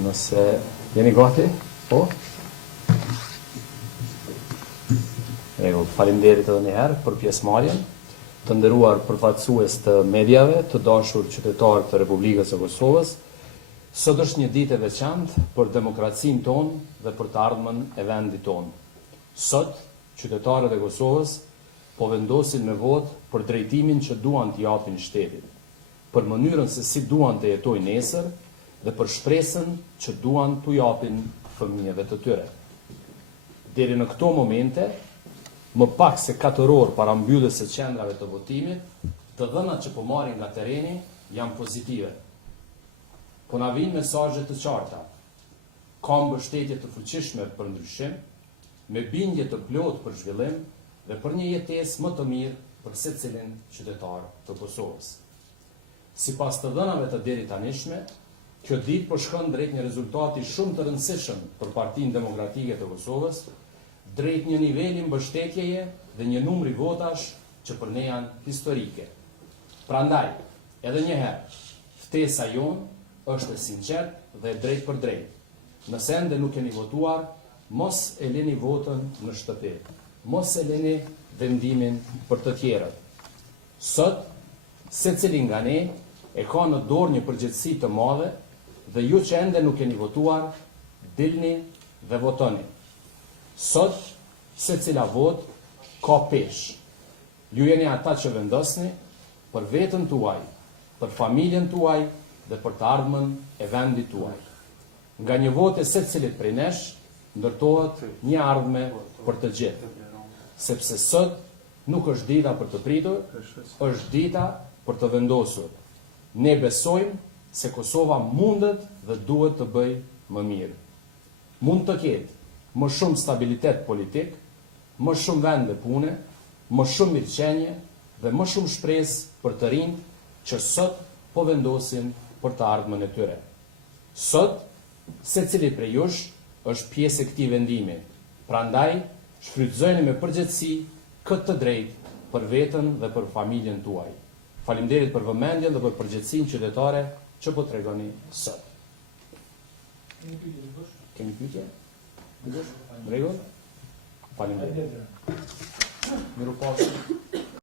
Nëse jeni gati? Po? Faleminderit edhe një herë për pjesëmarrjen, të nderuar përfaqësues të mediave, të dashur qytetarë të Republikës së Kosovës. Sot është një ditë e veçantë për demokracinë tonë dhe për të ardhmen e vendit tonë. Sot, qytetarët e Kosovës po vendosin me votë për drejtimin që duan t'i japin shtetit, për mënyrën se si duan të jetojnë nesër dhe për shpresën që duan t'u japin fëmijëve të tyre. Deri në këto momente, më pak se 4 orë para mbylljes së qendrave të votimit, të dhënat që po marrin nga tereni janë pozitive. Po na vijnë mesazhe të qarta. Ka mbështetje të fuqishme për ndryshim, me bindje të plotë për zhvillim dhe për një jetesë më të mirë për secilin qytetar të Kosovës. Sipas të dhënave të deri tanishme, kjo ditë po shkon drejt një rezultati shumë të rëndësishëm për Partinë Demokratike të Kosovës, drejt një niveli mbështetjeje dhe një numri votash që për ne janë historike. Prandaj, edhe një herë, ftesa jonë është e sinqertë dhe drejt për drejt. Nëse ende nuk keni votuar, mos e lini votën në shtëpi. Mos e lini vendimin për të tjerët. Sot, secili nga ne e ka në dorë një përgjegjësi të madhe dhe ju që ende nuk keni votuar, dilni dhe votoni. Sot, secila vot ka peshë. Ju jeni ata që vendosni për veten tuaj, për familjen tuaj dhe për të ardhmen e vendit tuaj. Nga një votë e secilit prej nesh, ndërtohet një ardhme për të gjithë. Sepse sot nuk është dita për të pritur, është dita për të vendosur. Ne besojmë se Kosova mundet dhe duhet të bëjë më mirë. Mund të ketë më shumë stabilitet politik, më shumë vende pune, më shumë mirëqenie dhe më shumë shpresë për të rinjt që sot po vendosin për të ardhmen e tyre. Sot, secili prej jush është pjesë e këtij vendimi. Prandaj, shfrytëzoni me përgjegjësi këtë të drejtë për veten dhe për familjen tuaj. Faleminderit për vëmendjen dhe për përgjegjësinë qytetare që po tregoni sot. Kemi pyetje? Rregull? Faleminderit. Miru pasur.